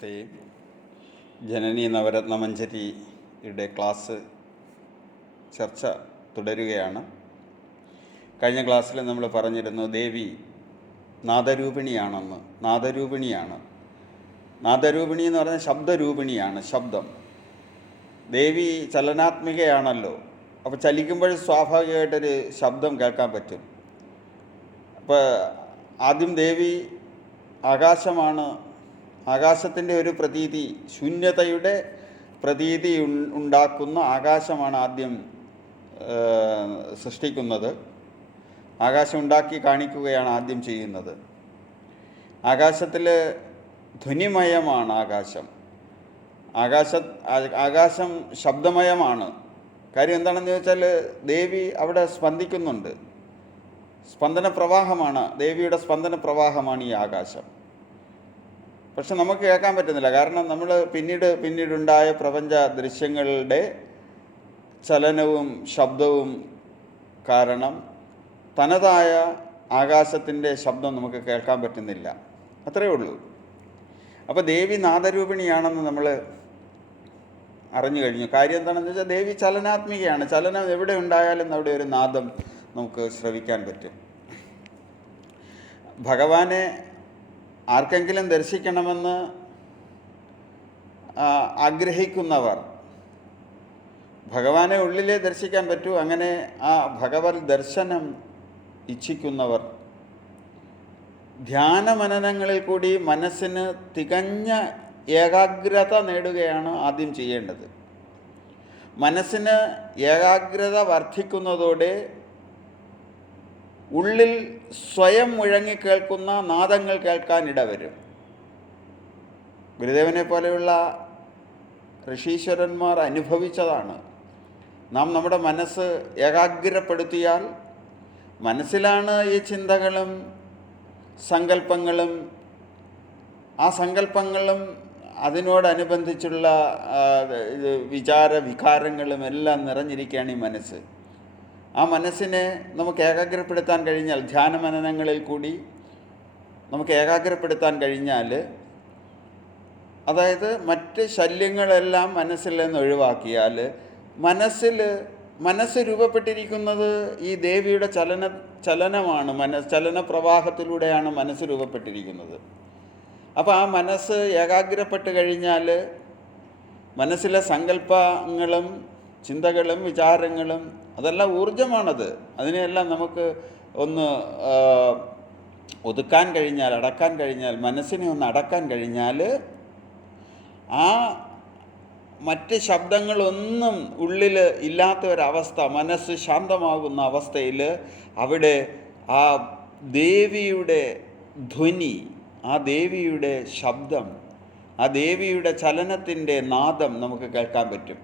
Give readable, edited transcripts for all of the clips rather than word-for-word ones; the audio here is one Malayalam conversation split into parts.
നമസ്തേ. ജനനി നവരത്ന മഞ്ജരിയുടെ ക്ലാസ് ചർച്ച തുടരുകയാണ്. കഴിഞ്ഞ ക്ലാസ്സിൽ നമ്മൾ പറഞ്ഞിരുന്നു ദേവി നാദരൂപിണിയാണെന്ന്. നാദരൂപിണി എന്ന് പറഞ്ഞാൽ ശബ്ദരൂപിണിയാണ്. ശബ്ദം. ദേവി ചലനാത്മികയാണല്ലോ. അപ്പോൾ ചലിക്കുമ്പോൾ സ്വാഭാവികമായിട്ടൊരു ശബ്ദം കേൾക്കാൻ പറ്റും. അപ്പോൾ ആദ്യം ദേവി ആകാശമാണ്. ആകാശത്തിൻ്റെ ഒരു പ്രതീതി, ശൂന്യതയുടെ പ്രതീതി ഉണ്ടാക്കുന്ന ആകാശമാണ് ആദ്യം സൃഷ്ടിക്കുന്നത്. ആകാശം ഉണ്ടാക്കി കാണിക്കുകയാണ് ആദ്യം ചെയ്യുന്നത്. ആകാശത്തിൽ ധ്വനിമയമാണ് ആകാശം ശബ്ദമയമാണ്. കാര്യം എന്താണെന്ന് ചോദിച്ചാൽ ദേവി അവിടെ സ്പന്ദിക്കുന്നുണ്ട്. സ്പന്ദന പ്രവാഹമാണ്, ദേവിയുടെ സ്പന്ദന പ്രവാഹമാണ് ഈ ആകാശം. പക്ഷെ നമുക്ക് കേൾക്കാൻ പറ്റുന്നില്ല. കാരണം നമ്മൾ പിന്നീടുണ്ടായ പ്രപഞ്ച ദൃശ്യങ്ങളുടെ ചലനവും ശബ്ദവും കാരണം തനതായ ആകാശത്തിൻ്റെ ശബ്ദം നമുക്ക് കേൾക്കാൻ പറ്റുന്നില്ല. അത്രയേ ഉള്ളൂ. അപ്പോൾ ദേവി നാദരൂപിണിയാണെന്ന് നമ്മൾ അറിഞ്ഞു കഴിഞ്ഞു. കാര്യം എന്താണെന്ന് വെച്ചാൽ ദേവി ചലനാത്മികയാണ്. ചലനം എവിടെ ഉണ്ടായാലും അവിടെ ഒരു നാദം നമുക്ക് ശ്രവിക്കാൻ പറ്റും. ഭഗവാനെ ആർക്കെങ്കിലും ദർശിക്കണമെന്ന് ആഗ്രഹിക്കുന്നവർ, ഭഗവാനെ ഉള്ളിലേ ദർശിക്കാൻ പറ്റൂ, അങ്ങനെ ആ ഭഗവത് ദർശനം ഇച്ഛിക്കുന്നവർ ധ്യാനമനനങ്ങളിൽ കൂടി മനസ്സിന് തികഞ്ഞ ഏകാഗ്രത നേടുകയാണ് ആദ്യം ചെയ്യേണ്ടത്. മനസ്സിന് ഏകാഗ്രത വർദ്ധിക്കുന്നതോടെ ഉള്ളിൽ സ്വയം മുഴങ്ങിക്കേൾക്കുന്ന നാദങ്ങൾ കേൾക്കാൻ ഇടവരും. ഗുരുദേവനെ പോലെയുള്ള ഋഷീശ്വരന്മാർ അനുഭവിച്ചതാണ്. നാം നമ്മുടെ മനസ്സ് ഏകാഗ്രപ്പെടുത്തിയാൽ മനസ്സിലാണ് ഈ ചിന്തകളും സങ്കല്പങ്ങളും, ആ സങ്കല്പങ്ങളും അതിനോടനുബന്ധിച്ചുള്ള വികാരങ്ങളും എല്ലാം നിറഞ്ഞിരിക്കുകയാണ് ഈ മനസ്സ്. ആ മനസ്സിനെ നമുക്ക് ഏകാഗ്രപ്പെടുത്താൻ കഴിഞ്ഞാൽ, ധ്യാനമനനങ്ങളിൽ കൂടി നമുക്ക് ഏകാഗ്രപ്പെടുത്താൻ കഴിഞ്ഞാൽ, അതായത് മറ്റ് ശല്യങ്ങളെല്ലാം മനസ്സിൽ നിന്ന് ഒഴിവാക്കിയാൽ, മനസ്സ് രൂപപ്പെട്ടിരിക്കുന്നത് ഈ ദേവിയുടെ ചലനമാണ്. ചലന പ്രവാഹത്തിലൂടെയാണ് മനസ്സ് രൂപപ്പെട്ടിരിക്കുന്നത്. അപ്പോൾ ആ മനസ്സ് ഏകാഗ്രപ്പെട്ട് കഴിഞ്ഞാൽ മനസ്സിലെ സങ്കല്പങ്ങളും ചിന്തകളും വിചാരങ്ങളും അതെല്ലാം ഊർജമാണത്. അതിനെയെല്ലാം നമുക്ക് ഒന്ന് ഒതുക്കാൻ കഴിഞ്ഞാൽ, അടക്കാൻ കഴിഞ്ഞാൽ, മനസ്സിനെ ഒന്ന് അടക്കാൻ കഴിഞ്ഞാൽ, ആ മറ്റ് ശബ്ദങ്ങളൊന്നും ഉള്ളിൽ ഇല്ലാത്ത ഒരവസ്ഥ, മനസ്സ് ശാന്തമാകുന്ന അവസ്ഥയിൽ അവിടെ ആ ദേവിയുടെ ധ്വനി, ആ ദേവിയുടെ ശബ്ദം, ആ ദേവിയുടെ ചലനത്തിൻ്റെ നാദം നമുക്ക് കേൾക്കാൻ പറ്റും.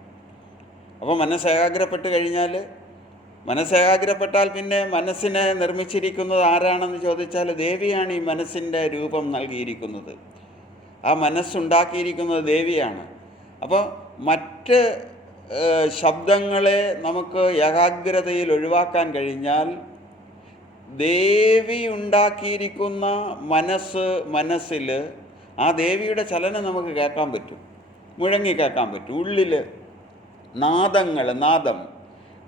അപ്പോൾ മനസ്സേകാഗ്രപ്പെട്ട് കഴിഞ്ഞാൽ, മനസ്സേകാഗ്രപ്പെട്ടാൽ പിന്നെ മനസ്സിനെ നിർമ്മിച്ചിരിക്കുന്നത് ആരാണെന്ന് ചോദിച്ചാൽ ദേവിയാണ് ഈ മനസ്സിൻ്റെ രൂപം നൽകിയിരിക്കുന്നത്. ആ മനസ്സുണ്ടാക്കിയിരിക്കുന്നത് ദേവിയാണ്. അപ്പോൾ മറ്റ് ശബ്ദങ്ങളെ നമുക്ക് ഏകാഗ്രതയിൽ ഒഴിവാക്കാൻ കഴിഞ്ഞാൽ ദേവി ഉണ്ടാക്കിയിരിക്കുന്ന മനസ്സിൽ ആ ദേവിയുടെ ചലനം നമുക്ക് കേൾക്കാൻ പറ്റും, മുഴങ്ങി കേൾക്കാൻ പറ്റും. ഉള്ളിൽ നാദം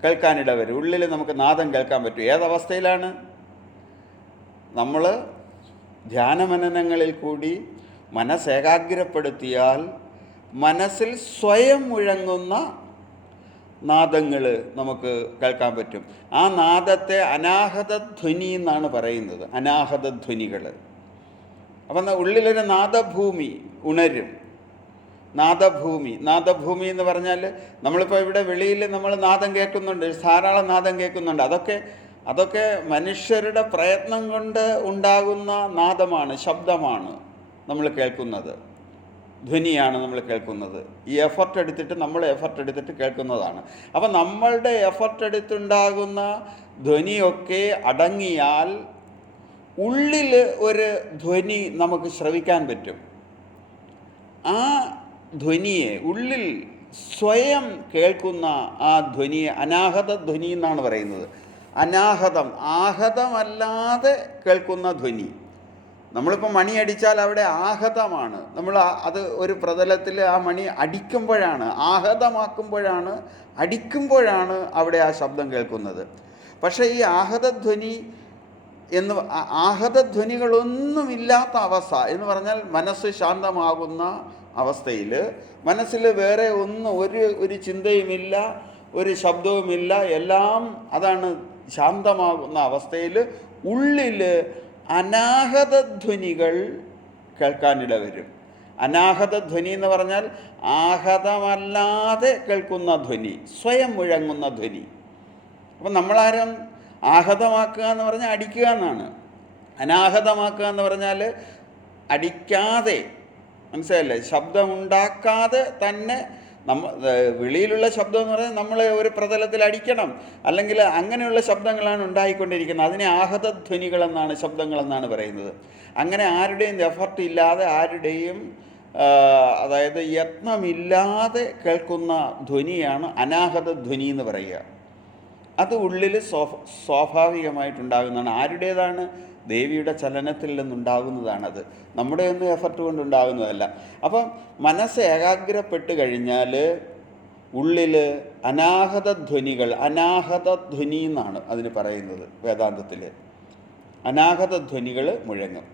കേൾക്കാനിട വരും. ഉള്ളിൽ നമുക്ക് നാദം കേൾക്കാൻ പറ്റും. ഏതവസ്ഥയിലാണ്? നമ്മൾ ധ്യാനമനനങ്ങളിൽ കൂടി മനസ്സേകാഗ്രപ്പെടുത്തിയാൽ മനസ്സിൽ സ്വയം മുഴങ്ങുന്ന നാദങ്ങൾ നമുക്ക് കേൾക്കാൻ പറ്റും. ആ നാദത്തെ അനാഹതധ്വനി എന്നാണ് പറയുന്നത്. അനാഹതധ്വനികൾ. അപ്പം ഉള്ളിലൊരു നാദഭൂമി ഉണരും. നാദഭൂമി എന്ന് പറഞ്ഞാൽ നമ്മളിപ്പോൾ ഇവിടെ വെളിയിൽ നമ്മൾ നാദം കേൾക്കുന്നുണ്ട്, ധാരാളം നാദം കേൾക്കുന്നുണ്ട്. അതൊക്കെ മനുഷ്യരുടെ പ്രയത്നം കൊണ്ട് ഉണ്ടാകുന്ന നാദമാണ്, ശബ്ദമാണ് നമ്മൾ കേൾക്കുന്നത്, ധ്വനിയാണ് നമ്മൾ കേൾക്കുന്നത്. ഈ എഫർട്ട് എടുത്തിട്ട് കേൾക്കുന്നതാണ്. അപ്പം നമ്മളുടെ എഫർട്ട് എടുത്തുണ്ടാകുന്ന ധ്വനിയൊക്കെ അടങ്ങിയാൽ ഉള്ളിൽ ഒരു ധ്വനി നമുക്ക് ശ്രവിക്കാൻ പറ്റും. ആ ധ്വനിയെ, ഉള്ളിൽ സ്വയം കേൾക്കുന്ന ആ ധ്വനിയെ അനാഹത ധ്വനി എന്നാണ് പറയുന്നത്. അനാഹതം, ആഹതമല്ലാതെ കേൾക്കുന്ന ധ്വനി. നമ്മളിപ്പോൾ മണി അടിച്ചാൽ അവിടെ ആഹതമാണ്. നമ്മൾ അത് ഒരു പ്രതലത്തിൽ ആ മണി അടിക്കുമ്പോഴാണ്, ആഹതമാക്കുമ്പോഴാണ്, അടിക്കുമ്പോഴാണ് അവിടെ ആ ശബ്ദം കേൾക്കുന്നത്. പക്ഷേ ഈ ആഹതധ്വനി ആഹതധ്വനികളൊന്നുമില്ലാത്ത അവസ്ഥ എന്ന് പറഞ്ഞാൽ മനസ്സ് ശാന്തമാകുന്ന അവസ്ഥയിൽ, മനസ്സിൽ വേറെ ഒരു ചിന്തയുമില്ല, ഒരു ശബ്ദവുമില്ല, എല്ലാം അതാണ് ശാന്തമാകുന്ന അവസ്ഥയിൽ ഉള്ളിൽ അനാഹതധ്വനികൾ കേൾക്കാനിട വരും. അനാഹതധ്വനി എന്ന് പറഞ്ഞാൽ ആഹതമല്ലാതെ കേൾക്കുന്ന ധ്വനി, സ്വയം മുഴങ്ങുന്ന ധ്വനി. അപ്പം നമ്മളാരും ആഹതമാക്കുക എന്ന് പറഞ്ഞാൽ അടിക്കുക എന്നാണ്. അനാഹതമാക്കുക എന്ന് പറഞ്ഞാൽ അടിക്കാതെ, മനസ്സിലായില്ലേ, ശബ്ദമുണ്ടാക്കാതെ തന്നെ. വെളിയിലുള്ള ശബ്ദം എന്ന് പറഞ്ഞാൽ നമ്മൾ ഒരു പ്രതലത്തിൽ അടിക്കണം, അല്ലെങ്കിൽ അങ്ങനെയുള്ള ശബ്ദങ്ങളാണ് ഉണ്ടായിക്കൊണ്ടിരിക്കുന്നത്. അതിനെ ആഹതധ്വനികളെന്നാണ്, ശബ്ദങ്ങളെന്നാണ് പറയുന്നത്. അങ്ങനെ ആരുടെയും എഫർട്ട് ഇല്ലാതെ, ആരുടെയും അതായത് യത്നമില്ലാതെ കേൾക്കുന്ന ധ്വനിയാണ് അനാഹതധ്വനി എന്ന് പറയുക. അത് ഉള്ളിൽ സ്വാഭാവികമായിട്ടുണ്ടാകുന്നതാണ്. ആരുടേതാണ്? ദേവിയുടെ ചലനത്തിൽ നിന്നുണ്ടാകുന്നതാണത്, നമ്മുടെ ഒന്നും എഫർട്ട് കൊണ്ടുണ്ടാകുന്നതല്ല. അപ്പം മനസ്സ് ഏകാഗ്രപ്പെട്ട് കഴിഞ്ഞാൽ ഉള്ളിൽ അനാഹതധ്വനികൾ, അനാഹതധ്വനി എന്നാണ് അതിന് പറയുന്നത് വേദാന്തത്തിൽ. അനാഹതധ്വനികൾ മുഴങ്ങും.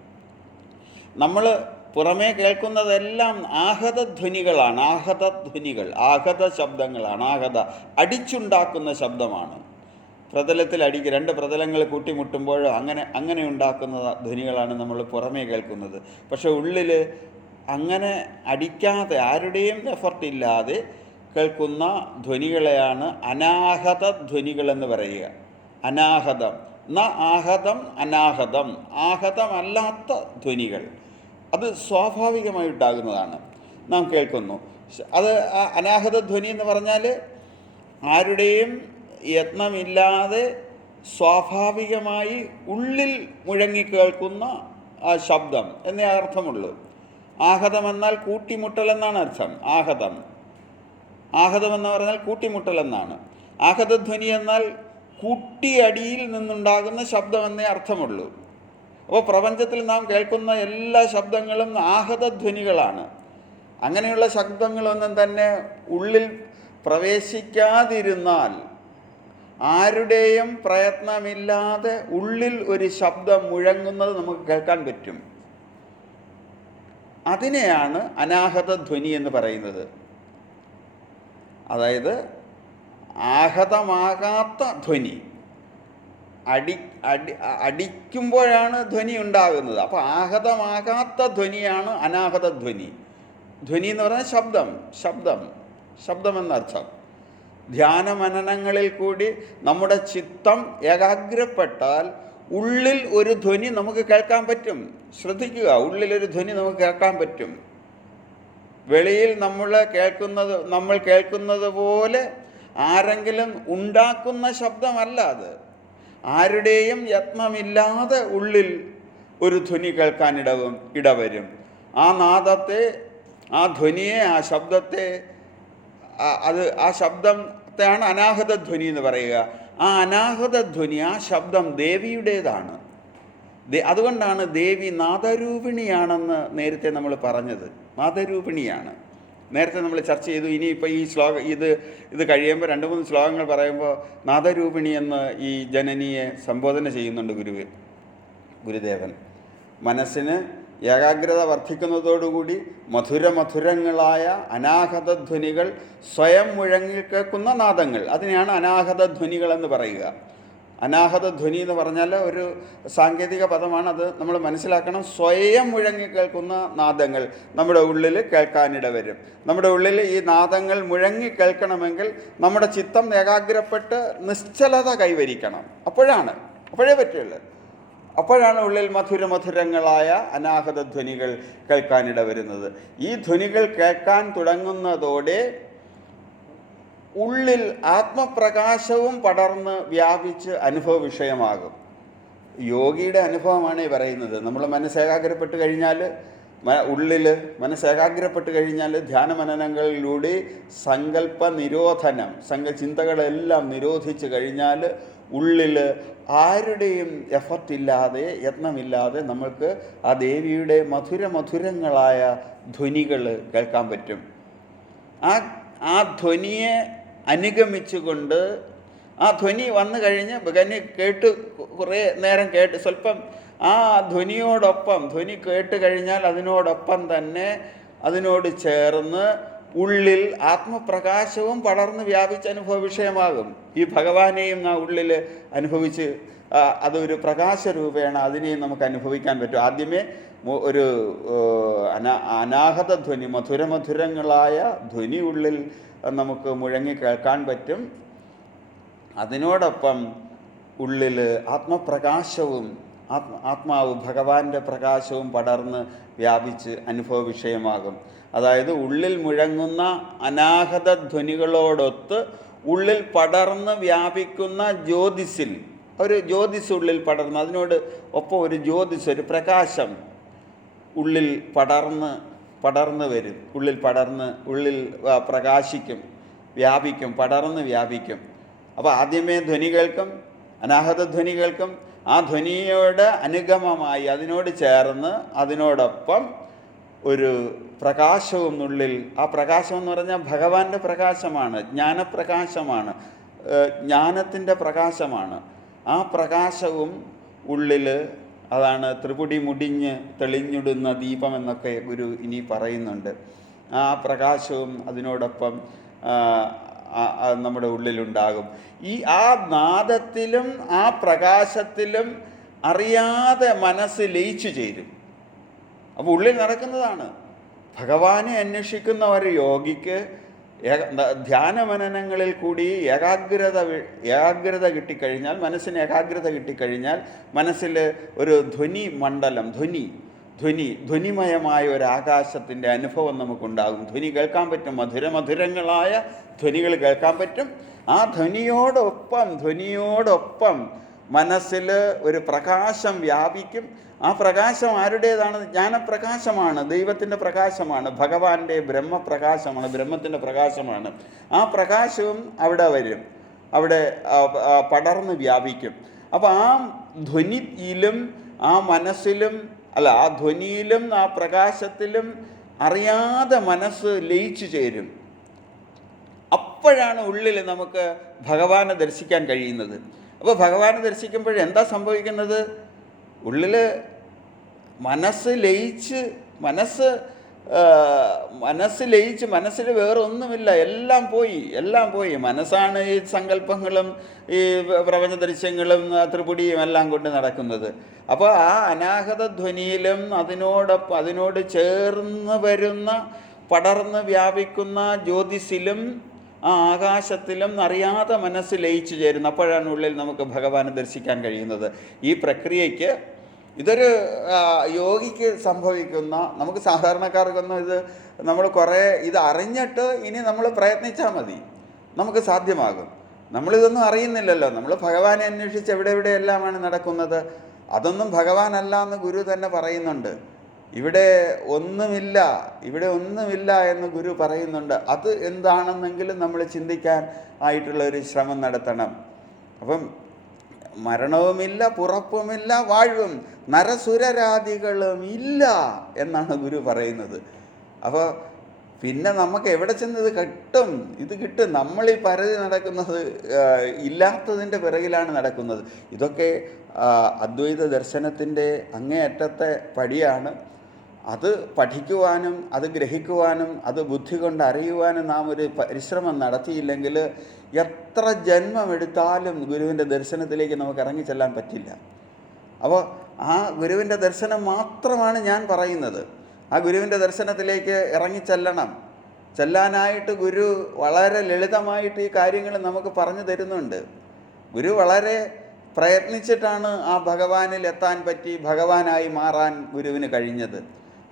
നമ്മൾ പുറമേ കേൾക്കുന്നതെല്ലാം ആഹതധ്വനികളാണ്, ആഹതധ്വനികൾ, ആഹത ശബ്ദങ്ങളാണ്. ആഹത അടിച്ചുണ്ടാക്കുന്ന ശബ്ദമാണ്. പ്രതലത്തിൽ രണ്ട് പ്രതലങ്ങൾ കൂട്ടിമുട്ടുമ്പോഴോ അങ്ങനെ ഉണ്ടാക്കുന്ന ധ്വനികളാണ് നമ്മൾ പുറമേ കേൾക്കുന്നത്. പക്ഷെ ഉള്ളിൽ അങ്ങനെ അടിക്കാതെ, ആരുടെയും എഫർട്ട് ഇല്ലാതെ കേൾക്കുന്ന ധ്വനികളെയാണ് അനാഹത ധ്വനികളെന്ന് പറയുക. അനാഹതം ആഹതം, അനാഹതം, ആഹതമല്ലാത്ത ധ്വനികൾ, അത് സ്വാഭാവികമായിട്ടുണ്ടാകുന്നതാണ്, നാം കേൾക്കുന്നു. അത് അനാഹത ധ്വനി എന്ന് പറഞ്ഞാൽ ആരുടെയും യത്നമില്ലാതെ സ്വാഭാവികമായി ഉള്ളിൽ മുഴങ്ങിക്കേൾക്കുന്ന ആ ശബ്ദം എന്നേ അർത്ഥമുള്ളൂ. ആഹതമെന്നാൽ കൂട്ടിമുട്ടൽ എന്നാണ് അർത്ഥം. ആഹതമെന്ന് പറഞ്ഞാൽ കൂട്ടിമുട്ടൽ എന്നാണ്. ആഹതധ്വനി എന്നാൽ കൂട്ടിയടിയിൽ നിന്നുണ്ടാകുന്ന ശബ്ദം എന്നേ അർത്ഥമുള്ളൂ. അപ്പോൾ പ്രപഞ്ചത്തിൽ നാം കേൾക്കുന്ന എല്ലാ ശബ്ദങ്ങളും ആഹതധ്വനികളാണ്. അങ്ങനെയുള്ള ശബ്ദങ്ങളൊന്നും തന്നെ ഉള്ളിൽ പ്രവേശിക്കാതിരുന്നാൽ, ആരുടെയും പ്രയത്നമില്ലാതെ ഉള്ളിൽ ഒരു ശബ്ദം മുഴങ്ങുന്നത് നമുക്ക് കേൾക്കാൻ പറ്റും. അതിനെയാണ് അനാഹതധ്വനി എന്ന് പറയുന്നത്. അതായത് ആഹതമാകാത്ത ധ്വനി. അടിക്കുമ്പോഴാണ് ധ്വനി ഉണ്ടാകുന്നത്. അപ്പോൾ ആഹതമാകാത്ത ധ്വനിയാണ് അനാഹതധ്വനി. ധ്വനി എന്ന് പറഞ്ഞാൽ ശബ്ദം എന്നർത്ഥം. ധ്യാനമനനങ്ങളിൽ കൂടി നമ്മുടെ ചിത്തം ഏകാഗ്രപ്പെട്ടാൽ ഉള്ളിൽ ഒരു ധ്വനി നമുക്ക് കേൾക്കാൻ പറ്റും. ശ്രദ്ധിക്കുക, ഉള്ളിലൊരു ധ്വനി നമുക്ക് കേൾക്കാൻ പറ്റും. വെളിയിൽ നമ്മൾ കേൾക്കുന്നത് പോലെ ആരെങ്കിലും ഉണ്ടാക്കുന്ന ശബ്ദമല്ല അത്. ആരുടെയും യത്നമില്ലാതെ ഉള്ളിൽ ഒരു ധ്വനി കേൾക്കാൻ ഇടവരും. ആ നാദത്തെ, ആ ധ്വനിയെ, ആ ശബ്ദത്തെ, ആ ശബ്ദത്തെയാണ് അനാഹതധ്വനി എന്ന് പറയുക. ആ അനാഹതധ്വനി, ആ ശബ്ദം ദേവിയുടേതാണ്. അതുകൊണ്ടാണ് ദേവി നാദരൂപിണിയാണെന്ന് നേരത്തെ നമ്മൾ പറഞ്ഞത്. നാദരൂപിണിയാണ്. നേരത്തെ നമ്മൾ ചർച്ച ചെയ്തു. ഇനിയിപ്പോൾ ഈ ശ്ലോകം ഇത് കഴിയുമ്പോൾ 2-3 ശ്ലോകങ്ങൾ പറയുമ്പോൾ നാദരൂപിണി എന്ന് ഈ ജനനിയെ സംബോധന ചെയ്യുന്നുണ്ട് ഗുരുദേവൻ. മനസ്സിന് ഏകാഗ്രത വർദ്ധിക്കുന്നതോടുകൂടി മധുരങ്ങളായ അനാഹതധ്വനികൾ സ്വയം മുഴങ്ങിക്കേൾക്കുന്ന നാദങ്ങൾ, അതിനെയാണ് അനാഹതധ്വനികളെന്ന് പറയുക. അനാഹതധ്വനി എന്ന് പറഞ്ഞാൽ ഒരു സാങ്കേതിക പദമാണ്. അത് നമ്മൾ മനസ്സിലാക്കണം. സ്വയം മുഴങ്ങിക്കേൾക്കുന്ന നാദങ്ങൾ നമ്മുടെ ഉള്ളിൽ കേൾക്കാനിട വരും. നമ്മുടെ ഉള്ളിൽ ഈ നാദങ്ങൾ മുഴങ്ങിക്കേൾക്കണമെങ്കിൽ നമ്മുടെ ചിത്തം ഏകാഗ്രപ്പെട്ട് നിശ്ചലത കൈവരിക്കണം. അപ്പോഴേ പറ്റുള്ളൂ. അപ്പോഴാണ് ഉള്ളിൽ മധുരങ്ങളായ അനാഹതധ്വനികൾ കേൾക്കാനിട വരുന്നത്. ഈ ധ്വനികൾ കേൾക്കാൻ തുടങ്ങുന്നതോടെ ഉള്ളിൽ ആത്മപ്രകാശവും പടർന്ന് വ്യാപിച്ച് അനുഭവ വിഷയമാകും. യോഗിയുടെ അനുഭവമാണ് ഈ പറയുന്നത്. നമ്മൾ മനസ്സേകാഗ്രപ്പെട്ട് കഴിഞ്ഞാൽ ഉള്ളിൽ മനസ്സ് ഏകാഗ്രപ്പെട്ട് കഴിഞ്ഞാൽ ധ്യാനമനനങ്ങളിലൂടെ സങ്കല്പ നിരോധനം, ചിന്തകളെല്ലാം നിരോധിച്ച് കഴിഞ്ഞാൽ ഉള്ളിൽ ആരുടെയും എഫർട്ടില്ലാതെ, യത്നമില്ലാതെ നമ്മൾക്ക് ആ ദേവിയുടെ മധുരങ്ങളായ ധ്വനികൾ കേൾക്കാൻ പറ്റും. ആ ധ്വനിയെ അനുഗമിച്ചുകൊണ്ട് ആ ധ്വനി വന്നു കഴിഞ്ഞ് കേട്ട് കുറേ നേരം കേട്ട് സ്വല്പം ആ ധ്വനിയോടൊപ്പം, ധ്വനി കേട്ട് കഴിഞ്ഞാൽ അതിനോടൊപ്പം തന്നെ അതിനോട് ചേർന്ന് ഉള്ളിൽ ആത്മപ്രകാശവും പടർന്ന് വ്യാപിച്ച് അനുഭവ വിഷയമാകും. ഈ ഭഗവാനെയും ആ ഉള്ളിൽ അനുഭവിച്ച് അതൊരു പ്രകാശരൂപേണ അതിനെയും നമുക്ക് അനുഭവിക്കാൻ പറ്റും. ആദ്യമേ ഒരു അനാഹത ധ്വനി, മധുരങ്ങളായ ധ്വനി ഉള്ളിൽ നമുക്ക് മുഴങ്ങി കേൾക്കാൻ പറ്റും. അതിനോടൊപ്പം ഉള്ളിൽ ആത്മപ്രകാശവും ആത്മാവ് ഭഗവാന്റെ പ്രകാശവും പടർന്ന് വ്യാപിച്ച് അനുഭവ വിഷയമാകും. അതായത് ഉള്ളിൽ മുഴങ്ങുന്ന അനാഹത ധ്വനികളോടൊത്ത് ഉള്ളിൽ പടർന്ന് വ്യാപിക്കുന്ന ജ്യോതിസിൽ ഒരു ജ്യോതിസ് ഉള്ളിൽ പടർന്ന്, അതിനോട് ഒപ്പം ഒരു ജ്യോതിസ്, ഒരു പ്രകാശം ഉള്ളിൽ പടർന്ന് വരും. ഉള്ളിൽ പ്രകാശിക്കും, വ്യാപിക്കും, പടർന്ന് വ്യാപിക്കും. അപ്പോൾ ആദ്യമേ ധ്വനി കേൾക്കും, അനാഹത ധ്വനി കേൾക്കും. ആ ധ്വനിയോട് അനുഗമമായി അതിനോട് ചേർന്ന് അതിനോടൊപ്പം ഒരു പ്രകാശവും ഉള്ളിൽ, ആ പ്രകാശം എന്ന് പറഞ്ഞാൽ ഭഗവാന്റെ പ്രകാശമാണ്, ജ്ഞാനപ്രകാശമാണ്, ജ്ഞാനത്തിൻ്റെ പ്രകാശമാണ്. ആ പ്രകാശവും ഉള്ളിൽ, അതാണ് ത്രിപുടി മുടിഞ്ഞ് തെളിഞ്ഞിടുന്ന ദീപം എന്നൊക്കെ ഗുരു ഇനി പറയുന്നുണ്ട്. ആ പ്രകാശവും അതിനോടൊപ്പം നമ്മുടെ ഉള്ളിലുണ്ടാകും. ആ നാദത്തിലും ആ പ്രകാശത്തിലും അറിയാതെ മനസ്സ് ലയിച്ചു ചേരും. അപ്പോൾ ഉള്ളിൽ നടക്കുന്നതാണ്. ഭഗവാനെ അന്വേഷിക്കുന്ന ഒരു യോഗിക്ക് ധ്യാനമനനങ്ങളിൽ കൂടി ഏകാഗ്രത കിട്ടിക്കഴിഞ്ഞാൽ, മനസ്സിന് ഏകാഗ്രത കിട്ടിക്കഴിഞ്ഞാൽ മനസ്സിൽ ഒരു ധ്വനി മണ്ഡലം, ധ്വനിമയമായ ഒരു ആകാശത്തിൻ്റെ അനുഭവം നമുക്കുണ്ടാകും. ധ്വനി കേൾക്കാൻ പറ്റും, മധുരങ്ങളായ ധ്വനികൾ കേൾക്കാൻ പറ്റും. ആ ധ്വനിയോടൊപ്പം മനസ്സിൽ ഒരു പ്രകാശം വ്യാപിക്കും. ആ പ്രകാശം ആരുടേതാണ്? ജ്ഞാനപ്രകാശമാണ്, ദൈവത്തിൻ്റെ പ്രകാശമാണ്, ഭഗവാന്റെ ബ്രഹ്മപ്രകാശമാണ്, ബ്രഹ്മത്തിൻ്റെ പ്രകാശമാണ്. ആ പ്രകാശവും അവിടെ വരും, അവിടെ പടർന്ന് വ്യാപിക്കും. അപ്പോൾ ആ ധ്വനിയിലും ആ മനസ്സിലും ആ ധ്വനിയിലും ആ പ്രകാശത്തിലും അറിയാതെ മനസ്സ് ലയിച്ചു ചേരും. അപ്പോഴാണ് ഉള്ളിൽ നമുക്ക് ഭഗവാനെ ദർശിക്കാൻ കഴിയുന്നത്. അപ്പോൾ ഭഗവാനെ ദർശിക്കുമ്പോൾ എന്താ സംഭവിക്കുന്നത്? ഉള്ളിൽ മനസ്സ് ലയിച്ച് മനസ്സിൽ വേറെ ഒന്നുമില്ല, എല്ലാം പോയി. മനസ്സാണ് ഈ സങ്കല്പങ്ങളും ഈ പ്രപഞ്ച ദൃശ്യങ്ങളും ത്രിപുടിയും എല്ലാം കൊണ്ട് നടക്കുന്നത്. അപ്പോൾ ആ അനാഹത ധ്വനിയിലും അതിനോട് ചേർന്ന് വരുന്ന പടർന്ന് വ്യാപിക്കുന്ന ജ്യോതിസിലും ആ ആകാശത്തിലും അറിയാതെ മനസ്സ് ലയിച്ചു ചേരുന്നു. അപ്പോഴാണ് ഉള്ളിൽ നമുക്ക് ഭഗവാനെ ദർശിക്കാൻ കഴിയുന്നത്. ഈ പ്രക്രിയയ്ക്ക് ഇതൊരു യോഗിക്ക് സംഭവിക്കുന്ന, നമുക്ക് സാധാരണക്കാർക്കൊന്നും നമ്മൾ ഇത് അറിഞ്ഞിട്ട് ഇനി നമ്മൾ പ്രയത്നിച്ചാൽ മതി, നമുക്ക് സാധ്യമാകും. നമ്മളിതൊന്നും അറിയുന്നില്ലല്ലോ. നമ്മൾ ഭഗവാനെ അന്വേഷിച്ച് എവിടെയെല്ലാമാണ് നടക്കുന്നത്. അതൊന്നും ഭഗവാനല്ല എന്ന് ഗുരു തന്നെ പറയുന്നുണ്ട്. ഇവിടെ ഒന്നുമില്ല എന്ന് ഗുരു പറയുന്നുണ്ട്. അത് എന്താണെന്നെങ്കിലും നമ്മൾ ചിന്തിക്കാൻ ആയിട്ടുള്ളൊരു ശ്രമം നടത്തണം. അപ്പം മരണവുമില്ല, പുറപ്പുമില്ല, വാഴ്വും നരസുരരാദികളും ഇല്ല എന്നാണ് ഗുരു പറയുന്നത്. അപ്പോൾ പിന്നെ നമുക്ക് എവിടെ ചെന്ന് ഇത് കിട്ടും? നമ്മളീ പരതി നടക്കുന്നത് ഇല്ലാത്തതിൻ്റെ പിറകിലാണ് നടക്കുന്നത്. ഇതൊക്കെ അദ്വൈത ദർശനത്തിൻ്റെ അങ്ങേയറ്റത്തെ പടിയാണ്. അത് പഠിക്കുവാനും അത് ഗ്രഹിക്കുവാനും അത് ബുദ്ധി കൊണ്ട് അറിയുവാനും നാം ഒരു പരിശ്രമം നടത്തിയില്ലെങ്കിൽ എത്ര ജന്മമെടുത്താലും ഗുരുവിൻ്റെ ദർശനത്തിലേക്ക് നമുക്ക് ഇറങ്ങിച്ചെല്ലാൻ പറ്റില്ല. അപ്പോൾ ആ ഗുരുവിൻ്റെ ദർശനം മാത്രമാണ് ഞാൻ പറയുന്നത്. ആ ഗുരുവിൻ്റെ ദർശനത്തിലേക്ക് ചെല്ലാനായിട്ട് ഗുരു വളരെ ലളിതമായിട്ട് ഈ കാര്യങ്ങൾ നമുക്ക് പറഞ്ഞു തരുന്നുണ്ട്. ഗുരു വളരെ പ്രയത്നിച്ചിട്ടാണ് ആ ഭഗവാനിൽ എത്താൻ പറ്റി, ഭഗവാനായി മാറാൻ ഗുരുവിന് കഴിഞ്ഞത്.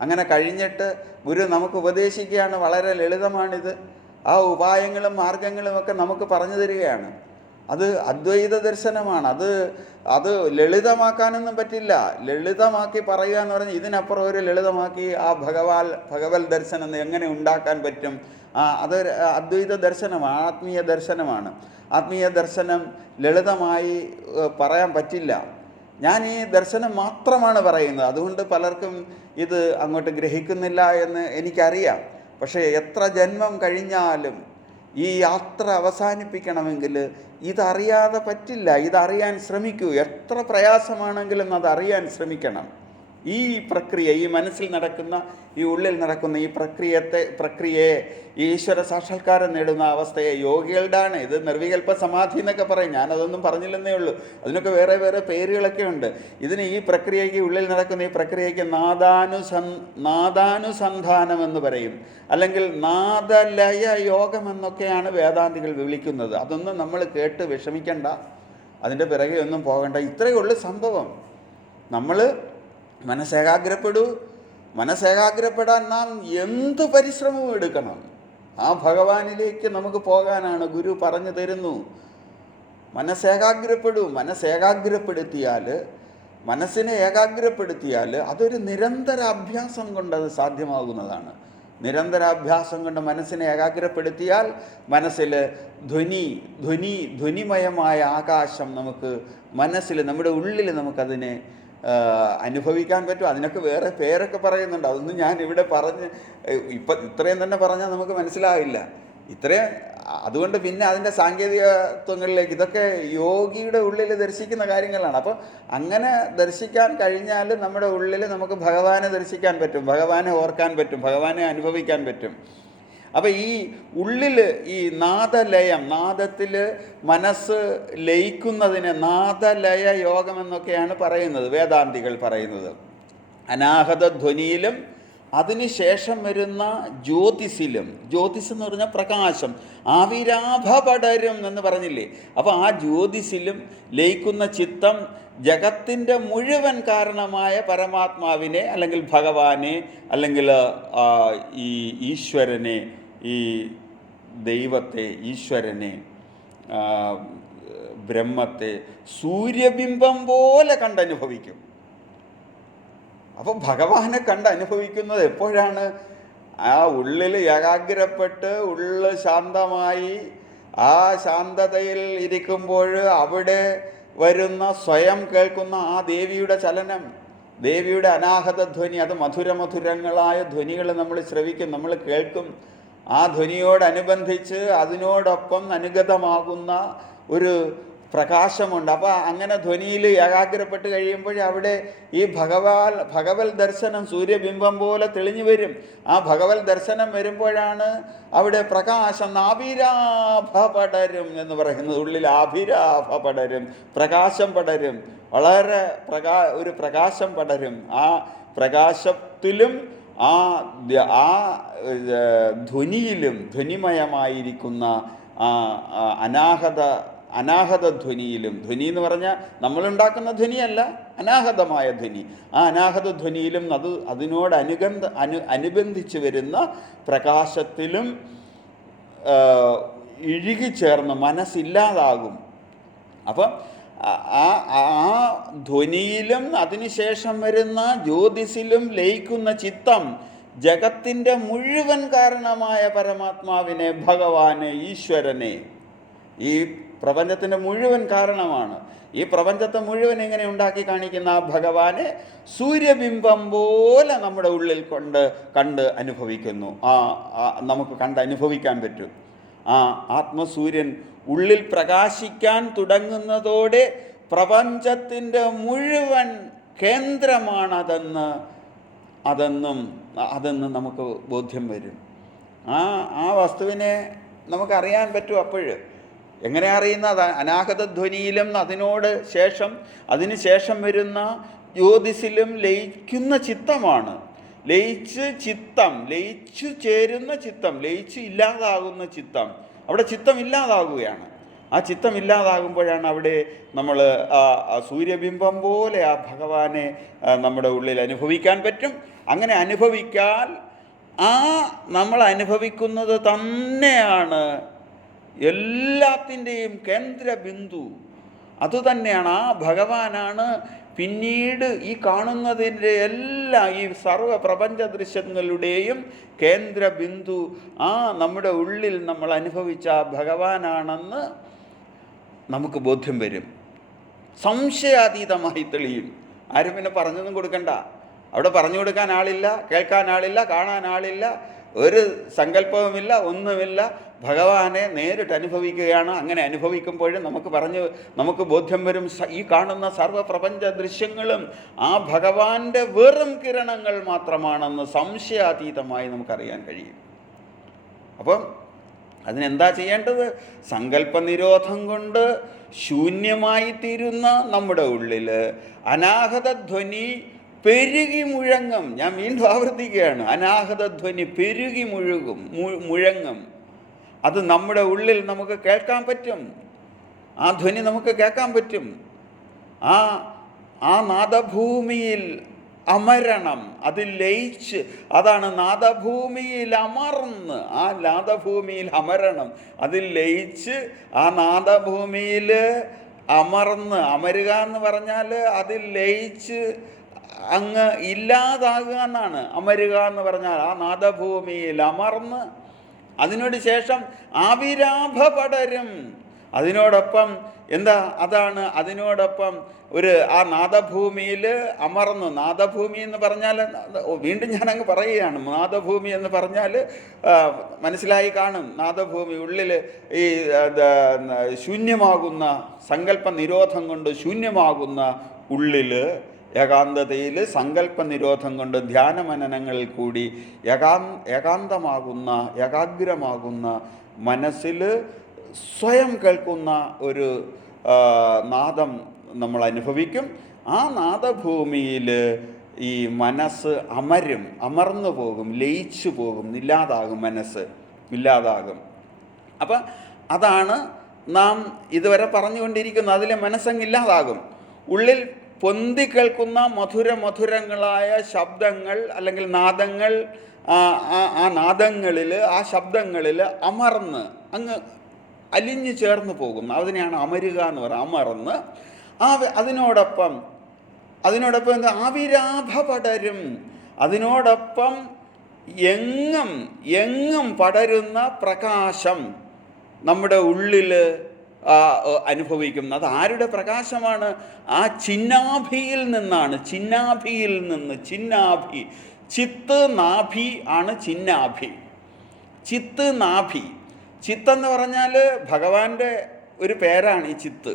അങ്ങനെ കഴിഞ്ഞിട്ട് ഗുരു നമുക്ക് ഉപദേശിക്കുകയാണ്. വളരെ ലളിതമാണിത്. ആ ഉപായങ്ങളും മാർഗങ്ങളും ഒക്കെ നമുക്ക് പറഞ്ഞു തരികയാണ്. അത് അദ്വൈത ദർശനമാണ്. അത് ലളിതമാക്കാനൊന്നും പറ്റില്ല. ലളിതമാക്കി പറയുക എന്ന് പറഞ്ഞാൽ ഇതിനപ്പുറം ഒരു ലളിതമാക്കി ആ ഭഗവത് ദർശനം എങ്ങനെ ഉണ്ടാക്കാൻ പറ്റും? അതൊരു അദ്വൈത ദർശനമാണ്, ആത്മീയ ദർശനമാണ്. ആത്മീയ ദർശനം ലളിതമായി പറയാൻ പറ്റില്ല. ഞാൻ ഈ ദർശനം മാത്രമാണ് പറയുന്നത്. അതുകൊണ്ട് പലർക്കും ഇത് അങ്ങോട്ട് ഗ്രഹിക്കുന്നില്ല എന്ന് എനിക്കറിയാം. പക്ഷേ എത്ര ജന്മം കഴിഞ്ഞാലും ഈ യാത്ര അവസാനിപ്പിക്കണമെങ്കിൽ ഇതറിയാതെ പറ്റില്ല. ഇതറിയാൻ ശ്രമിക്കൂ. എത്ര പ്രയാസമാണെങ്കിലും അതറിയാൻ ശ്രമിക്കണം. ഈ പ്രക്രിയ, ഈ മനസ്സിൽ നടക്കുന്ന, ഈ ഉള്ളിൽ നടക്കുന്ന ഈ പ്രക്രിയയെ ഈശ്വര സാക്ഷാത്കാരം നേടുന്ന അവസ്ഥയെ യോഗികളുടെയാണ്. ഇത് നിർവികൽപ്പ സമാധി എന്നൊക്കെ പറയും. ഞാനതൊന്നും പറഞ്ഞില്ലെന്നേ ഉള്ളൂ. അതിനൊക്കെ വേറെ വേറെ പേരുകളൊക്കെ ഉണ്ട്. ഇതിന് ഈ പ്രക്രിയയ്ക്ക്, ഉള്ളിൽ നടക്കുന്ന ഈ പ്രക്രിയയ്ക്ക് നാദാനുസന്ധാനം എന്ന് പറയും, അല്ലെങ്കിൽ നാദലയ യോഗം എന്നൊക്കെയാണ് വേദാന്തികൾ വിളിക്കുന്നത്. അതൊന്നും നമ്മൾ കേട്ട് വിഷമിക്കണ്ട, അതിൻ്റെ പിറകെ ഒന്നും പോകണ്ട. ഇത്രയേ ഉള്ളൂ സംഭവം. നമ്മൾ മനസ്സേകാഗ്രപ്പെടാൻ നാം എന്ത് പരിശ്രമവും എടുക്കണം. ആ ഭഗവാനിലേക്ക് നമുക്ക് പോകാനാണ് ഗുരു പറഞ്ഞു തരുന്നു. മനസ്സിനെ ഏകാഗ്രപ്പെടുത്തിയാൽ അതൊരു നിരന്തര അഭ്യാസം കൊണ്ട് അത് സാധ്യമാകുന്നതാണ്. നിരന്തരാഭ്യാസം കൊണ്ട് മനസ്സിനെ ഏകാഗ്രപ്പെടുത്തിയാൽ മനസ്സിൽ ധ്വനിമയമായ ആകാശം നമുക്ക് മനസ്സിൽ, നമ്മുടെ ഉള്ളിൽ നമുക്കതിനെ അനുഭവിക്കാൻ പറ്റും. അതിനൊക്കെ വേറെ പേരൊക്കെ പറയുന്നുണ്ട്. അതൊന്നും ഞാൻ ഇവിടെ ഇത്രയും തന്നെ പറഞ്ഞാൽ നമുക്ക് മനസ്സിലാവില്ല. അതുകൊണ്ട് പിന്നെ അതിൻ്റെ സാങ്കേതികത്വങ്ങളിലേക്ക്, ഇതൊക്കെ യോഗിയുടെ ഉള്ളിൽ ദർശിക്കുന്ന കാര്യങ്ങളാണ്. അപ്പോൾ അങ്ങനെ ദർശിക്കാൻ കഴിഞ്ഞാൽ നമ്മുടെ ഉള്ളിൽ നമുക്ക് ഭഗവാനെ ദർശിക്കാൻ പറ്റും, ഭഗവാനെ ഓർക്കാൻ പറ്റും, ഭഗവാനെ അനുഭവിക്കാൻ പറ്റും. അപ്പോൾ ഈ ഉള്ളിൽ ഈ നാദലയം, നാദത്തിൽ മനസ്സ് ലയിക്കുന്നതിന് നാദലയ യോഗം എന്നൊക്കെയാണ് പറയുന്നത്, വേദാന്തികൾ പറയുന്നത്. അനാഹത ധ്വനിയിലും അതിനുശേഷം വരുന്ന ജ്യോതിസിലും, ജ്യോതിസ് എന്ന് പറഞ്ഞാൽ പ്രകാശം, ആവിരാഭ പടരും എന്ന് പറഞ്ഞില്ലേ. അപ്പോൾ ആ ജ്യോതിസിലും ലയിക്കുന്ന ചിത്തം ജഗത്തിൻ്റെ മുഴുവൻ കാരണമായ പരമാത്മാവിനെ, അല്ലെങ്കിൽ ഭഗവാനെ, അല്ലെങ്കിൽ ഈ ഈശ്വരനെ, ഈ ദൈവത്തെ, ഈശ്വരനെ, ബ്രഹ്മത്തെ സൂര്യബിംബം പോലെ കണ്ടനുഭവിക്കും. അപ്പം ഭഗവാനെ കണ്ടനുഭവിക്കുന്നത് എപ്പോഴാണ്? ആ ഉള്ളിൽ ഏകാഗ്രപ്പെട്ട് ഉള്ള് ശാന്തമായി ആ ശാന്തതയിൽ ഇരിക്കുമ്പോൾ അവിടെ വരുന്ന, സ്വയം കേൾക്കുന്ന ആ ദേവിയുടെ ചലനം, ദേവിയുടെ അനാഹത ധ്വനി, അത് മധുരമധുരങ്ങളായ ധ്വനികൾ നമ്മൾ ശ്രവിക്കും, നമ്മൾ കേൾക്കും. ആ ധ്വനിയോടനുബന്ധിച്ച് അതിനോടൊപ്പം അനുഗതമാകുന്ന ഒരു പ്രകാശമുണ്ട്. അപ്പോൾ അങ്ങനെ ധ്വനിയിൽ ഏകാഗ്രപ്പെട്ട് കഴിയുമ്പോൾ അവിടെ ഈ ഭഗവത് ദർശനം സൂര്യബിംബം പോലെ തെളിഞ്ഞു വരും. ആ ഭഗവത് ദർശനം വരുമ്പോഴാണ് അവിടെ പ്രകാശം, ആഭിരാഭ പടരും എന്ന് പറയുന്നത്. ഉള്ളിൽ ആഭിരാഭ പടരും, പ്രകാശം പടരും, വളരെ ഒരു പ്രകാശം പടരും. ആ പ്രകാശത്തിലും ആ ധ്വനിയിലും, ധ്വനിമയമായിരിക്കുന്ന അനാഹത ധ്വനിയിലും, ധ്വനി എന്ന് പറഞ്ഞാൽ നമ്മളുണ്ടാക്കുന്ന ധ്വനിയല്ല, അനാഹതമായ ധ്വനി, ആ അനാഹത ധ്വനിയിലും അതിനോട് അനുബന്ധിച്ച് വരുന്ന പ്രകാശത്തിലും ഇഴുകിച്ചേർന്ന് മനസ്സില്ലാതാകും. അപ്പം ആ ധ്വനിയിലും അതിനുശേഷം വരുന്ന ജ്യോതിസിലും ലയിക്കുന്ന ചിത്തം ജഗത്തിൻ്റെ മുഴുവൻ കാരണമായ പരമാത്മാവിനെ, ഭഗവാനെ, ഈശ്വരനെ, ഈ പ്രപഞ്ചത്തിൻ്റെ മുഴുവൻ കാരണമാണ്, ഈ പ്രപഞ്ചത്തെ മുഴുവൻ ഇങ്ങനെ ഉണ്ടാക്കി കാണിക്കുന്ന ആ ഭഗവാനെ സൂര്യബിംബം പോലെ നമ്മുടെ ഉള്ളിൽ കണ്ട് അനുഭവിക്കുന്നു. നമുക്ക് അനുഭവിക്കാൻ പറ്റും. ആ ആത്മസൂര്യൻ ഉള്ളിൽ പ്രകാശിക്കാൻ തുടങ്ങുന്നതോടെ പ്രപഞ്ചത്തിൻ്റെ മുഴുവൻ അതെന്ന് നമുക്ക് ബോധ്യം വരും. ആ വസ്തുവിനെ നമുക്കറിയാൻ പറ്റും. അപ്പോൾ എങ്ങനെ അറിയുന്നത്? അനാഹത ധ്വനിയിലും അതിനുശേഷം വരുന്ന ജ്യോതിസിലും ലയിക്കുന്ന ചിത്തമാണ്. ലയിച്ചു ചേരുന്ന ചിത്തം, ലയിച്ചു ഇല്ലാതാകുന്ന ചിത്തം, അവിടെ ചിത്തം ഇല്ലാതാകുകയാണ്. ആ ചിത്തം ഇല്ലാതാകുമ്പോഴാണ് അവിടെ നമ്മൾ സൂര്യബിംബം പോലെ ആ ഭഗവാനെ നമ്മുടെ ഉള്ളിൽ അനുഭവിക്കാൻ പറ്റും. അങ്ങനെ അനുഭവിക്കാൻ നമ്മൾ അനുഭവിക്കുന്നത് തന്നെയാണ് എല്ലാത്തിൻ്റെയും കേന്ദ്രബിന്ദു അതുതന്നെയാണ്. ആ ഭഗവാനാണ് പിന്നീട് ഈ കാണുന്നതിൻ്റെ എല്ലാ ഈ സർവ്വ പ്രപഞ്ച ദൃശ്യങ്ങളുടെയും കേന്ദ്രബിന്ദു ആ നമ്മുടെ ഉള്ളിൽ നമ്മൾ അനുഭവിച്ച ഭഗവാനാണെന്ന് നമുക്ക് ബോധ്യം വരും. സംശയാതീതമായി തെളിയും. ആരും പിന്നെ പറഞ്ഞൊന്നും കൊടുക്കണ്ട. അവിടെ പറഞ്ഞു കൊടുക്കാൻ ആളില്ല, കേൾക്കാൻ ആളില്ല, കാണാൻ ആളില്ല, ഒരു സങ്കല്പവുമില്ല, ഒന്നുമില്ല. ഭഗവാനെ നേരിട്ട് അനുഭവിക്കുകയാണ്. അങ്ങനെ അനുഭവിക്കുമ്പോൾ നമുക്ക് ബോധ്യം വരും, ഈ കാണുന്ന സർവ്വപ്രപഞ്ച ദൃശ്യങ്ങളും ആ ഭഗവാന്റെ വെറും കിരണങ്ങൾ മാത്രമാണെന്ന് സംശയാതീതമായി നമുക്കറിയാൻ കഴിയും. അപ്പം അതിനെന്താ ചെയ്യേണ്ടത്? സങ്കല്പനിരോധം കൊണ്ട് ശൂന്യമായി തീരുന്ന നമ്മുടെ ഉള്ളിൽ അനാഹതധ്വനി പെരുകി മുഴങ്ങും. ഞാൻ വീണ്ടും ആവർത്തിക്കുകയാണ്, അനാഹതധ്വനി പെരുകി മുഴങ്ങും. അത് നമ്മുടെ ഉള്ളിൽ നമുക്ക് കേൾക്കാൻ പറ്റും. ആ ധ്വനി നമുക്ക് കേൾക്കാൻ പറ്റും. ആ നാദഭൂമിയിൽ അമരണം, അതിൽ ലയിച്ച്, അതാണ് നാദഭൂമിയിൽ അമർന്ന്, ആ നാദഭൂമിയിൽ അമരണം, അതിൽ ലയിച്ച്, ആ നാദഭൂമിയിൽ അമരുക എന്ന് പറഞ്ഞാൽ അതിൽ ലയിച്ച് അങ്ങ് ഇല്ലാതാകുക എന്നാണ്. അമരുക എന്ന് പറഞ്ഞാൽ ആ നാദഭൂമിയിൽ അമർന്ന് അതിനോട് ശേഷം ആവിരാഭ പടരും. അതിനോടൊപ്പം അതാണ് അതിനോടൊപ്പം ആ നാദഭൂമിയിൽ അമർന്നു. നാദഭൂമി എന്ന് പറഞ്ഞാൽ വീണ്ടും ഞാനങ്ങ് പറയുകയാണ്, നാദഭൂമി എന്ന് പറഞ്ഞാൽ മനസ്സിലായി കാണും. നാദഭൂമി ഉള്ളിൽ ഈ ശൂന്യമാകുന്ന സങ്കല്പ നിരോധം കൊണ്ട് ശൂന്യമാകുന്ന ഉള്ളിൽ ഏകാന്തതയിൽ സങ്കല്പനിരോധം കൊണ്ട് ധ്യാനമനനങ്ങളിൽ കൂടി ഏകാഗ്രമാകുന്ന മനസ്സിൽ സ്വയം കേൾക്കുന്ന ഒരു നാദം നമ്മൾ അനുഭവിക്കും. ആ നാദഭൂമിയിൽ ഈ മനസ്സ് അമർന്നു പോകും, ലയിച്ചു പോകും, ഇല്ലാതാകും, മനസ്സ് ഇല്ലാതാകും. അപ്പം അതാണ് നാം ഇതുവരെ പറഞ്ഞുകൊണ്ടിരിക്കുന്നത്. അതിലെ മനസ്സങ്ങില്ലാതാകും. ഉള്ളിൽ പൊന്തി കേൾക്കുന്ന മധുരങ്ങളായ ശബ്ദങ്ങൾ അല്ലെങ്കിൽ നാദങ്ങൾ, ആ നാദങ്ങളിൽ, ആ ശബ്ദങ്ങളിൽ അമർന്ന് അങ്ങ് അലിഞ്ഞു ചേർന്ന് പോകും. അതിനെയാണ് അമരുക എന്ന് പറയുക. അമർന്ന് അതിനോടൊപ്പം ആവിരാഭ പടരും. അതിനോടൊപ്പം എങ്ങും പടരുന്ന പ്രകാശം നമ്മുടെ ഉള്ളിൽ അനുഭവിക്കുന്നത്. ആരുടെ പ്രകാശമാണ്? ആ ചിന്നാഭിയിൽ നിന്നാണ്. ചിന്നാഭി, ചിത്ത് നാഭി ആണ് ചിന്നാഭി. നാഭി, ചിത്തെന്ന് പറഞ്ഞാൽ ഭഗവാന്റെ ഒരു പേരാണ് ഈ ചിത്ത്.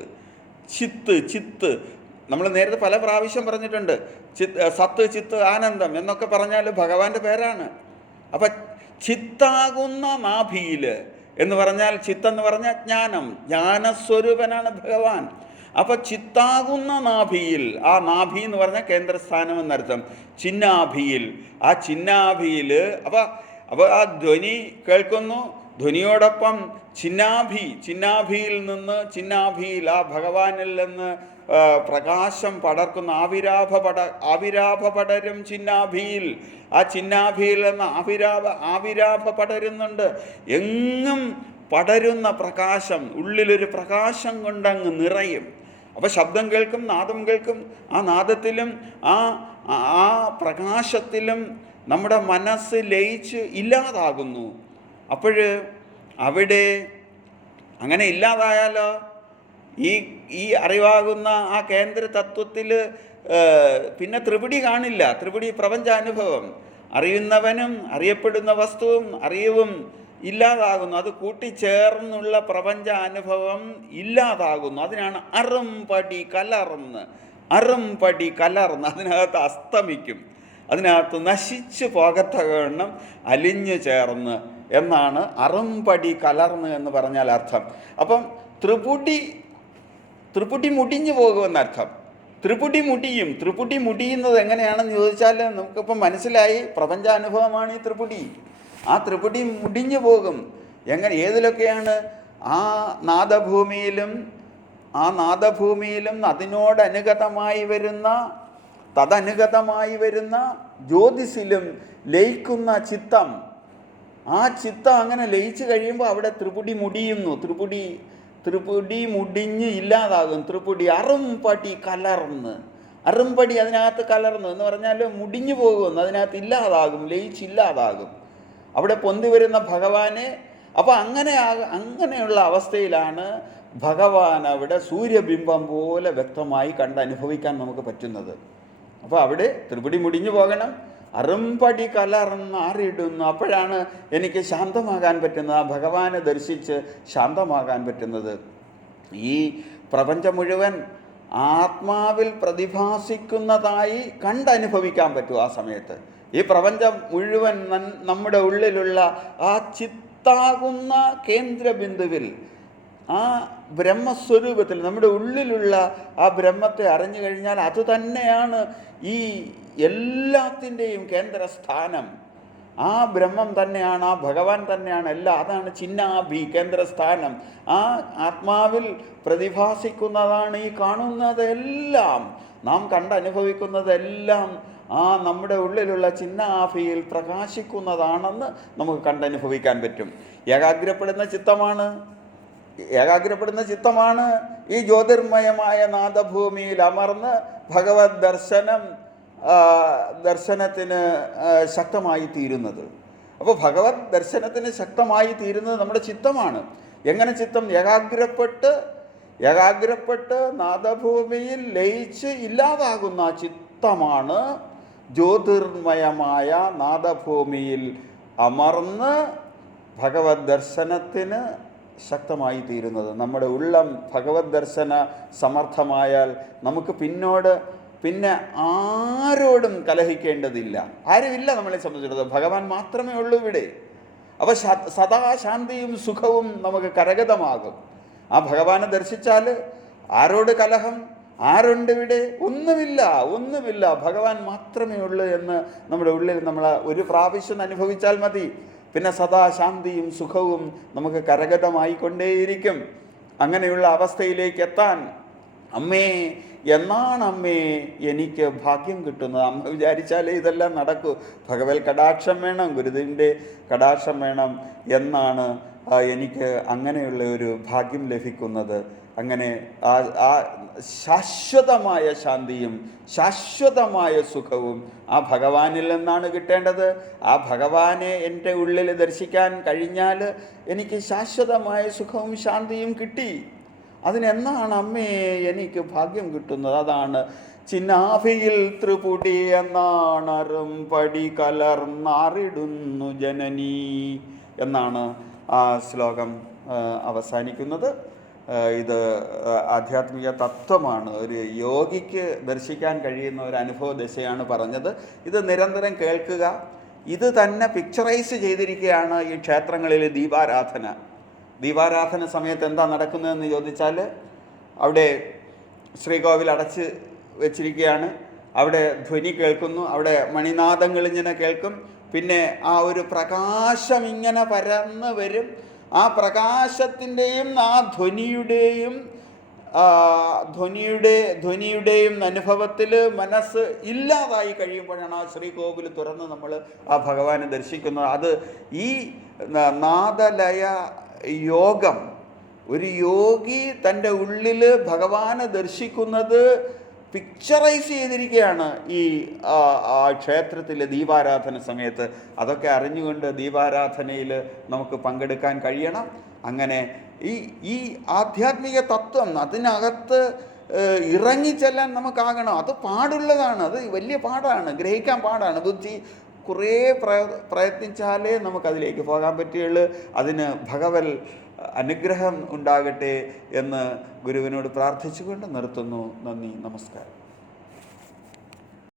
നമ്മൾ നേരത്തെ പല പ്രാവശ്യം പറഞ്ഞിട്ടുണ്ട്. സത്ത്, ചിത്ത്, ആനന്ദം എന്നൊക്കെ പറഞ്ഞാൽ ഭഗവാന്റെ പേരാണ്. അപ്പം ചിത്താകുന്ന നാഭിയിൽ എന്ന് പറഞ്ഞാൽ, ചിത്തെന്ന് പറഞ്ഞാൽ ജ്ഞാനസ്വരൂപനാണ് ഭഗവാൻ. അപ്പോൾ ചിത്താകുന്ന നാഭിയിൽ, ആ നാഭി എന്ന് പറഞ്ഞാൽ കേന്ദ്രസ്ഥാനം എന്നർത്ഥം. ആ ചിന്നാഭിയിൽ അപ്പോൾ ആ ധ്വനി കേൾക്കുന്നു. ധ്വനിയോടൊപ്പം ചിന്നാഭിയിൽ ആ ഭഗവാനിൽ നിന്ന് പ്രകാശം പടർക്കുന്ന ആവിരാഭ പടരും ചിന്നാഭിയിൽ. ആ ചിന്നാഭിയിൽ നിന്ന് ആവിരാഭ പടരുന്നുണ്ട്. എങ്ങും പടരുന്ന പ്രകാശം, ഉള്ളിലൊരു പ്രകാശം കൊണ്ടങ്ങ് നിറയും. അപ്പോൾ ശബ്ദം കേൾക്കും, നാദം കേൾക്കും. ആ നാദത്തിലും ആ പ്രകാശത്തിലും നമ്മുടെ മനസ്സ് ലയിച്ച് ഇല്ലാതാകുന്നു. അവിടെ അങ്ങനെ ഇല്ലാതായാലോ ഈ അറിവാകുന്ന ആ കേന്ദ്ര തത്വത്തിൽ പിന്നെ ത്രിപിടി കാണില്ല. ത്രിപിടി പ്രപഞ്ചാനുഭവം, അറിയുന്നവനും അറിയപ്പെടുന്ന വസ്തുവും അറിവും ഇല്ലാതാകുന്നു. അത് കൂട്ടിച്ചേർന്നുള്ള പ്രപഞ്ചാനുഭവം ഇല്ലാതാകുന്നു. അതിനാണ് അറുംപടി കലർന്ന് അതിനകത്ത് അസ്തമിക്കും. അതിനകത്ത് നശിച്ചു പോകത്തകവണ്ണം അലിഞ്ഞു ചേർന്ന് എന്നാണ് അറുംപടി കലർന്ന് എന്ന് പറഞ്ഞാൽ അർത്ഥം. അപ്പം ത്രിപുടി മുടിഞ്ഞു പോകുമെന്നർത്ഥം. ത്രിപുടി മുടിയുന്നത് എങ്ങനെയാണെന്ന് ചോദിച്ചാൽ നമുക്കിപ്പം മനസ്സിലായി. പ്രപഞ്ചാനുഭവമാണ് ഈ ത്രിപുടി. ആ ത്രിപുടി മുടിഞ്ഞു പോകും. ഏതിലൊക്കെയാണ്? ആ നാദഭൂമിയിലും തദനുഗതമായി വരുന്ന, തദനുഗതമായി വരുന്ന, തദനുഗതമായി വരുന്ന ജ്യോതിസിലും ലയിക്കുന്ന ചിത്തം ആ ചിത്തം അങ്ങനെ ലയിച്ച് കഴിയുമ്പോൾ അവിടെ ത്രിപുടി മുടിയുന്നു. ത്രിപുടി മുടിഞ്ഞ് ഇല്ലാതാകും. ത്രിപുടി അറുംപടി കലർന്ന്, അറുംപടി അതിനകത്ത് കലർന്നു എന്ന് പറഞ്ഞാൽ മുടിഞ്ഞു പോകുമെന്ന്, അതിനകത്ത് ഇല്ലാതാകും, ലയിച്ചില്ലാതാകും അവിടെ പൊന്തി വരുന്ന ഭഗവാനെ. അപ്പോൾ അങ്ങനെയുള്ള അവസ്ഥയിലാണ് ഭഗവാൻ അവിടെ സൂര്യബിംബം പോലെ വ്യക്തമായി കണ്ടനുഭവിക്കാൻ നമുക്ക് പറ്റുന്നത്. അപ്പോൾ അവിടെ ത്രിപുടി മുടിഞ്ഞു പോകണം, അറുംപടി കലർന്നാറിടുന്നു. അപ്പോഴാണ് എനിക്ക് ശാന്തമാകാൻ പറ്റുന്നത്, ആ ഭഗവാനെ ദർശിച്ച് ശാന്തമാകാൻ പറ്റുന്നത്. ഈ പ്രപഞ്ചം മുഴുവൻ ആത്മാവിൽ പ്രതിഭാസിക്കുന്നതായി കണ്ടനുഭവിക്കാൻ പറ്റും ആ സമയത്ത്. ഈ പ്രപഞ്ചം മുഴുവൻ നമ്മുടെ ഉള്ളിലുള്ള ആ ചിത്താകുന്ന കേന്ദ്രബിന്ദുവിൽ, ആ ബ്രഹ്മസ്വരൂപത്തിൽ, നമ്മുടെ ഉള്ളിലുള്ള ആ ബ്രഹ്മത്തെ അറിഞ്ഞു കഴിഞ്ഞാൽ അത് തന്നെയാണ് ഈ എല്ലാത്തിൻ്റെയും കേന്ദ്രസ്ഥാനം. ആ ബ്രഹ്മം തന്നെയാണ്, ആ ഭഗവാൻ തന്നെയാണ് എല്ലാം. അതാണ് ചിന്നാഭി, കേന്ദ്രസ്ഥാനം. ആ ആത്മാവിൽ പ്രതിഭാസിക്കുന്നതാണ് ഈ കാണുന്നതെല്ലാം, നാം കണ്ടനുഭവിക്കുന്നതെല്ലാം ആ നമ്മുടെ ഉള്ളിലുള്ള ചിന്നാഭിയിൽ പ്രകാശിക്കുന്നതാണെന്ന് നമുക്ക് കണ്ടനുഭവിക്കാൻ പറ്റും. ഏകാഗ്രപ്പെടുന്ന ചിത്തമാണ് ഈ ജ്യോതിർമയമായ നാദഭൂമിയിൽ അമർന്ന് ഭഗവത് ദർശനത്തിന് ശക്തമായി തീരുന്നത്. അപ്പോൾ ഭഗവത് ദർശനത്തിന് ശക്തമായി തീരുന്നത് നമ്മുടെ ചിത്തമാണ്. എങ്ങനെ ചിത്തം ഏകാഗ്രപ്പെട്ട് നാദഭൂമിയിൽ ലയിച്ച് ഇല്ലാതാകുന്ന ചിത്തമാണ് ജ്യോതിർമയമായ നാദഭൂമിയിൽ അമർന്ന് ഭഗവത് ദർശനത്തിന് ശക്തമായി തീരുന്നത്. നമ്മുടെ ഉള്ളം ഭഗവത് ദർശന സമർത്ഥമായാൽ നമുക്ക് പിന്നെ ആരോടും കലഹിക്കേണ്ടതില്ല. ആരുമില്ല നമ്മളെ സംബന്ധിച്ചിടത്തോളം, ഭഗവാൻ മാത്രമേ ഉള്ളൂ ഇവിടെ. അപ്പോൾ സദാ ശാന്തിയും സുഖവും നമുക്ക് കരഗതമാകും. ആ ഭഗവാനെ ദർശിച്ചാൽ ആരോട് കലഹം, ആരുണ്ട് ഇവിടെ? ഒന്നുമില്ല. ഭഗവാൻ മാത്രമേ ഉള്ളൂ എന്ന് നമ്മുടെ ഉള്ളിൽ നമ്മൾ ഒരു പ്രാവശ്യം അനുഭവിച്ചാൽ മതി. പിന്നെ സദാ ശാന്തിയും സുഖവും നമുക്ക് കരഗതമായിക്കൊണ്ടേയിരിക്കും. അങ്ങനെയുള്ള അവസ്ഥയിലേക്ക് എത്താൻ എന്നാണ് അമ്മേ എനിക്ക് ഭാഗ്യം കിട്ടുന്നത്. അമ്മ വിചാരിച്ചാലേ ഇതെല്ലാം നടക്കൂ. ഭഗവത് കടാക്ഷം വേണം, ഗുരുദേവൻ്റെ കടാക്ഷം വേണം എന്നാണ് എനിക്ക് അങ്ങനെയുള്ള ഒരു ഭാഗ്യം ലഭിക്കുന്നത്. അങ്ങനെ ആ ശാശ്വതമായ ശാന്തിയും ശാശ്വതമായ സുഖവും ആ ഭഗവാനിൽ നിന്നാണ് കിട്ടേണ്ടത്. ആ ഭഗവാനെ എൻ്റെ ഉള്ളിൽ ദർശിക്കാൻ കഴിഞ്ഞാൽ എനിക്ക് ശാശ്വതമായ സുഖവും ശാന്തിയും കിട്ടി. അതിനെന്നാണ് അമ്മേ എനിക്ക് ഭാഗ്യം കിട്ടുന്നത്? അതാണ് ചിന്നാഭിയിൽ ത്രിപുടി എന്നാണറും പടി കലർന്നാറിടുന്നു ജനനീ എന്നാണ് ആ ശ്ലോകം അവസാനിക്കുന്നത്. ഇത് ആധ്യാത്മിക തത്വമാണ്. ഒരു യോഗിക്ക് ദർശിക്കാൻ കഴിയുന്ന ഒരു അനുഭവ ദശയാണ് പറഞ്ഞത്. ഇത് നിരന്തരം കേൾക്കുക. ഇത് തന്നെ പിക്ചറൈസ് ചെയ്തിരിക്കുകയാണ് ഈ ക്ഷേത്രങ്ങളിൽ ദീപാരാധന സമയത്ത് എന്താ നടക്കുന്നതെന്ന് ചോദിച്ചാൽ, അവിടെ ശ്രീകോവിൽ അടച്ച് വെച്ചിരിക്കുകയാണ്. അവിടെ ധ്വനി കേൾക്കുന്നു, അവിടെ മണിനാദങ്ങൾ ഇങ്ങനെ കേൾക്കും. പിന്നെ ആ ഒരു പ്രകാശം ഇങ്ങനെ പരന്ന് വരും. ആ പ്രകാശത്തിൻ്റെയും ആ ധ്വനിയുടെയും അനുഭവത്തിൽ മനസ്സ് ഇല്ലാതായി കഴിയുമ്പോഴാണ് ആ ശ്രീകോവിൽ തുറന്ന് നമ്മൾ ആ ഭഗവാനെ ദർശിക്കുന്നത്. അത് ഈ നാദലയ യോഗം, ഒരു യോഗി തൻ്റെ ഉള്ളിൽ ഭഗവാനെ ദർശിക്കുന്നത് പിക്ചറൈസ് ചെയ്തിരിക്കുകയാണ് ഈ ക്ഷേത്രത്തിലെ ദീപാരാധന സമയത്ത്. അതൊക്കെ അറിഞ്ഞുകൊണ്ട് ദീപാരാധനയിൽ നമുക്ക് പങ്കെടുക്കാൻ കഴിയണം. അങ്ങനെ ഈ ആധ്യാത്മിക തത്വം അതിനകത്ത് ഇറങ്ങിച്ചെല്ലാൻ നമുക്കാകണം. അത് പാടുള്ളതാണ്, അത് വലിയ പാടാണ്, ഗ്രഹിക്കാൻ പാടാണ്. ബുദ്ധി കുറേ പ്രയത്നിച്ചാലേ നമുക്കതിലേക്ക് പോകാൻ പറ്റുകയുള്ളൂ. അതിന് ഭഗവത് അനുഗ്രഹം ഉണ്ടാകട്ടെ എന്ന് ഗുരുവിനോട് പ്രാർത്ഥിച്ചുകൊണ്ട് നിർത്തുന്നു. നന്ദി, നമസ്കാരം.